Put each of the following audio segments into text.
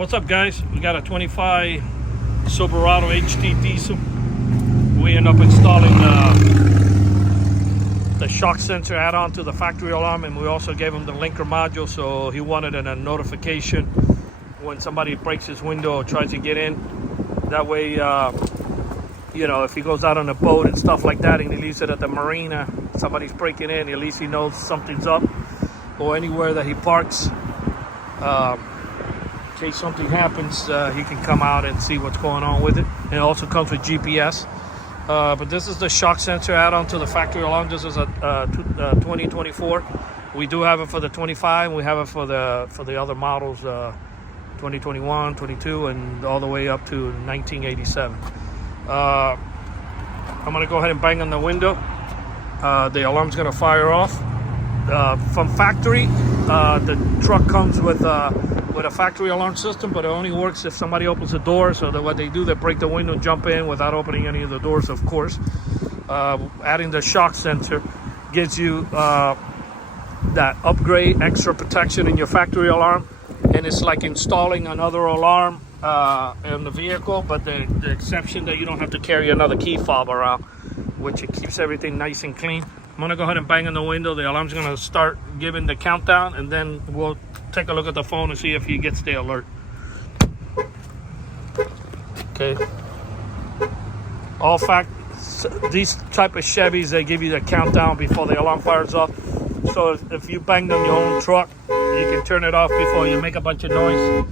What's up, guys? We got a 25 Silverado HD diesel. We end up installing the shock sensor add-on to the factory alarm, and we also gave him the linker module, so he wanted a notification when somebody breaks his window or tries to get in. That way, you know, if he goes out on a boat and stuff like that and he leaves it at the marina, somebody's breaking in, at least he knows something's up. Or anywhere that he parks, in case something happens, he can come out and see what's going on with it. And it also comes with GPS. But this is the shock sensor add-on to the factory alarm. This is a 2024. We do have it for the 25. We have it for the other models, 2021, 22, and all the way up to 1987. I'm gonna go ahead and bang on the window. The alarm's gonna fire off. From factory, the truck comes with a factory alarm system, but it only works if somebody opens the door. So that what they do, they break the window and jump in without opening any of the doors, of course. Adding the shock sensor gives you that upgrade, extra protection in your factory alarm, and it's like installing another alarm in the vehicle, but the exception that you don't have to carry another key fob around, which it keeps everything nice and clean. I'm gonna go ahead and bang on the window. The alarm's gonna start giving the countdown, and then we'll take a look at the phone and see if he gets the alert. Okay. These type of Chevys, they give you the countdown before the alarm fires off. So if you banged on your own truck, you can turn it off before you make a bunch of noise.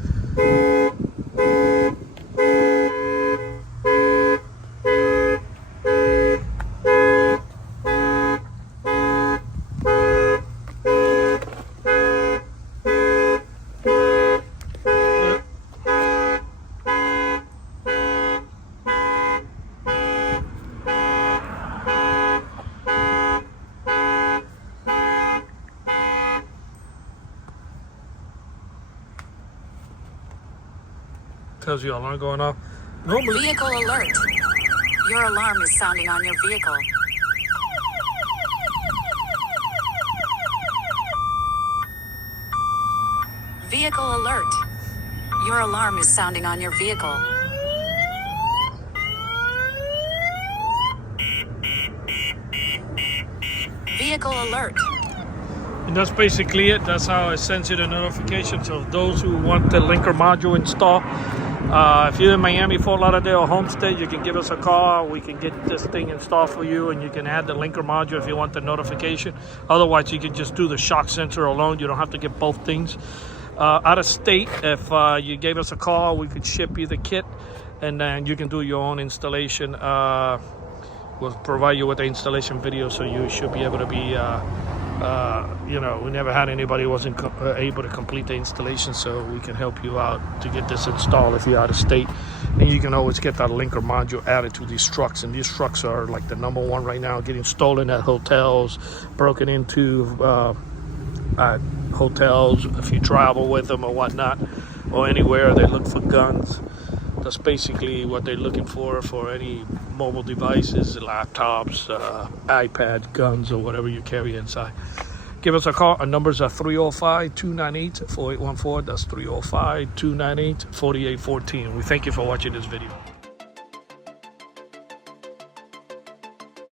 Tells you alarm going off. Normally, vehicle alert. Your alarm is sounding on your vehicle. Vehicle alert. Your alarm is sounding on your vehicle. Vehicle alert. and that's basically it. That's how it sends you the notifications of those who want the linker module installed. If you're in Miami, Fort Lauderdale, Homestead, you can give us a call. We can get this thing installed for you, and you can add the linker module if you want the notification. Otherwise, you can just do the shock sensor alone. You don't have to get both things. Out of state, if you gave us a call, we could ship you the kit, and then you can do your own installation. We'll provide you with the installation video, so you should be able to be you know, we never had anybody who wasn't able to complete the installation, so we can help you out to get this installed if you're out of state. And you can always get that linker module added to these trucks, and these trucks are like the #1 right now, getting stolen at hotels, broken into at hotels if you travel with them or whatnot, or anywhere they look for guns. That's basically what they're looking for any mobile devices, laptops, iPads, guns, or whatever you carry inside. Give us a call. Our numbers are 305-298-4814. That's 305-298-4814. We thank you for watching this video.